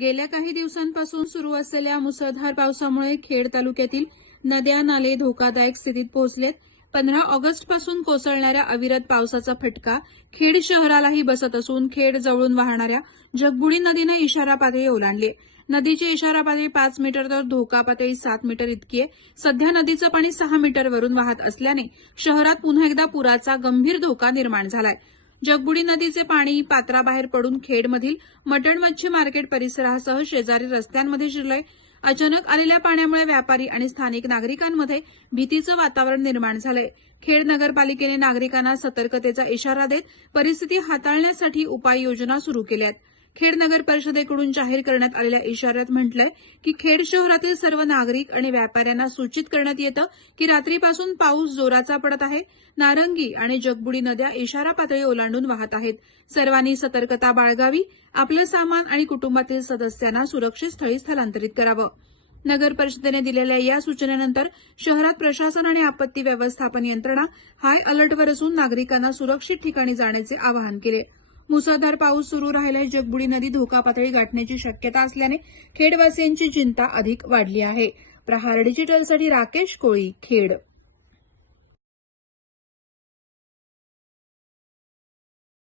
गेल्या काही दिवसांपासून सुरू असलेल्या मुसळधार पावसामुळे खेड तालुक्यातील नद्या नाले धोकादायक स्थितीत पोहोचलेत. पंधरा ऑगस्टपासून कोसळणाऱ्या अविरत पावसाचा फटका खेड शहरालाही बसत असून खेड जवळून वाहणाऱ्या जगबुडी नदीनं इशारा पातळी ओलांडली. नदीची इशारा पातळी पाच मीटर तर धोका पातळी सात मीटर इतकी आहे. सध्या नदीचं पाणी सहा मीटरवरून वाहत असल्याने शहरात पुन्हा एकदा पुराचा गंभीर धोका निर्माण झालाय. जगबुडी नदीचे पाणी पात्राबाहेर पडून खेडमधील मटण मच्छी मार्केट परिसरासह शेजारी रस्त्यांमध्ये शिरलंय. अचानक आलेल्या पाण्यामुळे व्यापारी आणि स्थानिक नागरिकांमध्ये भीतीचं वातावरण निर्माण झालंय. खेड नगरपालिकेने नागरिकांना सतर्कतेचा इशारा देत परिस्थिती हाताळण्यासाठी उपाययोजना सुरू केल्या आहेत खेड नगर परिषदेकडून जाहीर करण्यात आलेल्या इशाऱ्यात म्हटलंय की खेड शहरातील सर्व नागरिक आणि व्यापाऱ्यांना सूचित करण्यात येतं की रात्रीपासून पाऊस जोराचा पडत आहे. नारंगी आणि जगबुडी नद्या इशारा पातळी ओलांडून वाहत आहेत. सर्वांनी सतर्कता बाळगावी आपलं सामान आणि कुटुंबातील सदस्यांना सुरक्षित स्थळी स्थलांतरित करावं. नगर परिषदेने दिलेल्या या सूचनेनंतर शहरात प्रशासन आणि आपत्ती व्यवस्थापन यंत्रणा हाय अलर्टवर असून नागरिकांना सुरक्षित ठिकाणी जाण्याचे आवाहन केले. मुसळधार पाऊस सुरू राहिल्यास जगबुडी नदी धोका पातळी गाठण्याची शक्यता असल्याने खेडवासियांची चिंता अधिक वाढली आहे. प्रहार डिजिटलसाठी राकेश कोळी खेड.